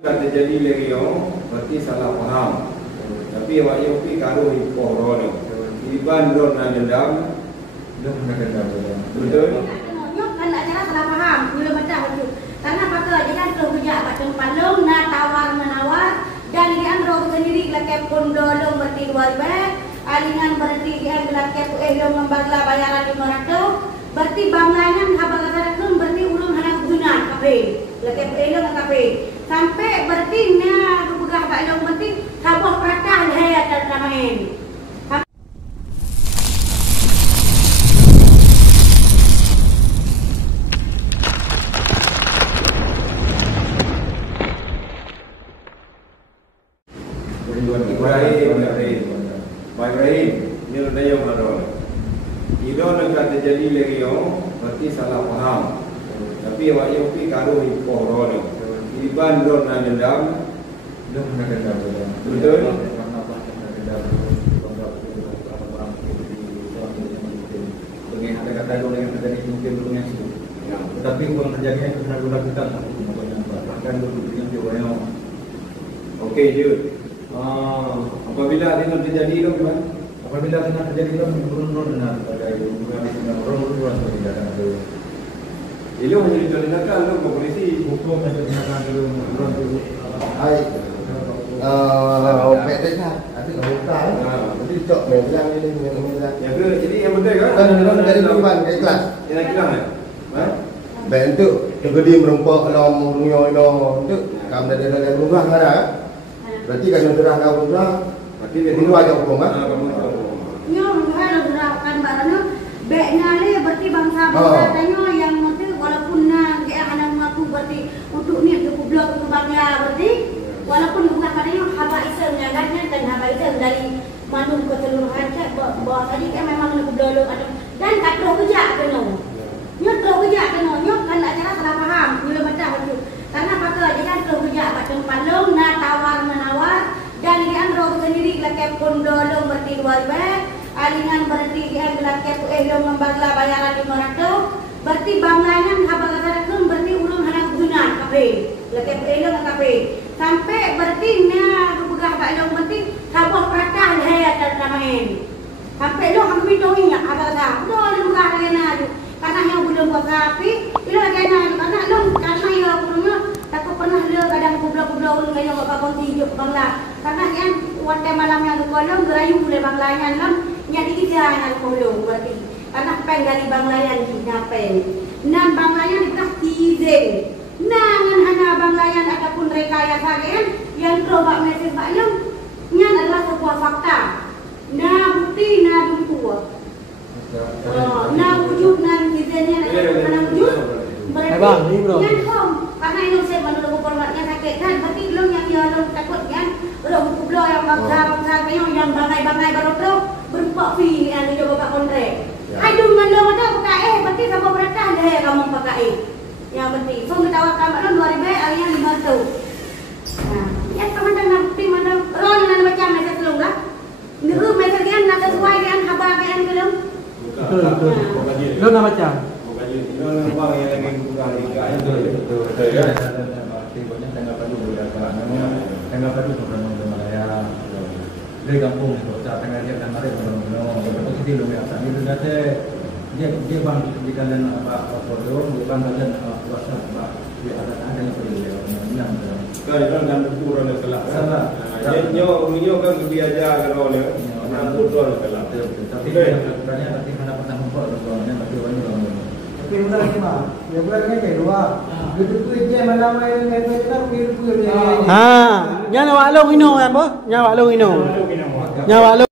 Kata jadi lagi berarti salah paham. Tapi awak yang pergi kalau impor orang Iban ron dan dendam betul? Nyok kan acara salah paham. Mula macam tu. Karena pakai dia kan kerja apa tempat long nak tawar menawar dan dia roh sendiri lelaki pun dolong berarti 2 alingan berarti dia lelaki long membagla bayaran 500 berarti bangangan habang kata berarti ulun hendak guna kafe lelaki long kafe sampai berarti na buka pak long berarti habang pratah dia tertamain. Ibrahim, ni ada yang ada. Ida nak kata jadi lagi berarti salah paham. Tapi awak yang pergi kalau impor orang Iban ron dan dendam betul? Ada kata yang terjadi mungkin belum yang sih. Tetapi uang terjadinya itu benar dilakukan. Bahkan dengan jawabannya. Okey, Jud. Apabila dengan terjadi itu gimana? Apabila dengan terjadi itu menurun benar pada itu menurun tidak ada. Ini hanya dijalankan oleh polisi. Hukum yang dijalankan dulu menurun dulu. Hai. Pek dah. Ada buka. Jadi cok bilang ini bilang. Ya ke? Jadi yang penting kan? Kan dari depan ke kelas. Yang kilang eh? Bentuk tegedi merempok long runyo itu kamu dari rumah ada. Berarti kan sudah kau rumah. Berarti dia dulu aja hukum ah. Nyom kalau gerakan barangnya beknya le berarti bangsa katanya yang nanti walaupun nang dia anak mengaku berarti untuk ni ke blok ke bangla berarti walaupun bukan katanya haba iseng nyagatnya dan haba iseng dari manum keseluruhan ke bawah tadi kan memang ke blok ada dan tak perlu kerja kena. Nyok perlu kerja kena nyok kan acara salah paham mula macam tu. Karena pakai dia kan perlu kerja apa tempat long nak tawar menawar dan dia roh sendiri lelaki pun dolong berarti 2 alingan berarti dia lelaki long membagla bayaran 500 berarti bangangan habang kata berarti ulun hendak guna kafe lelaki long kafe sampai berarti na buka pak long berarti habang pratah dia tertamain sampai lo hang bitoinya ada dah buka lena karena yang belum buat kafe itu lagi karena lo karena ya punya takut pernah le kadang kubla-kubla ulun kayak bapak konti hidup bangla karena yang waktu malam yang kolong gerayu oleh banglanya lam jadi kerjaan kolong berarti karena pen dari banglayan dinapen nan banglayan dikah tizeng nangan hana banglayan ataupun rekayasa kan yang terobak mesej baklum nyan adalah sebuah fakta nah bukti nah dumtua nah wujud nah tizengnya nah wujud berarti nyan kom karena Indonesia menurut formatnya sakit kan berarti belum yang dia takut kan belum kublo yang bangsa yang bangai baru tu berupa fee yang dia bawa kontrak. Hai dulu mana pakai berarti sama berapa dia kamu pakai. Yang penting so kita tawarkan malam 2000 alian 500. Nah, ya teman-teman nanti mana ron dan macam macam selong dah. Niru macam kan nak sesuai dengan khabar kan belum? Lo nak macam? Lo nampak yang lagi buka Betul ya. Artinya tanggapan dulu ya Pak. Tanggapan dulu sama Malaya. Dari kampung itu, tengah dia dan mari betul sih lu ya. Ini sudah dia bang di kalian apa foto, dia bang kalian kuasa apa dia ada yang perlu dia menang. Kalau dan kurang kelak. Salah. Nyo kan biasa kalau le, nak bodoh kelak. Tapi lakukannya nanti mana pernah membuat soalnya tapi orang Tapi mudah lagi mah. Ya bukan kan kayak dua. Gitu je mana main kita pergi. Ha, nya awak long ino kan boh? Nya awak long ino. Nya awak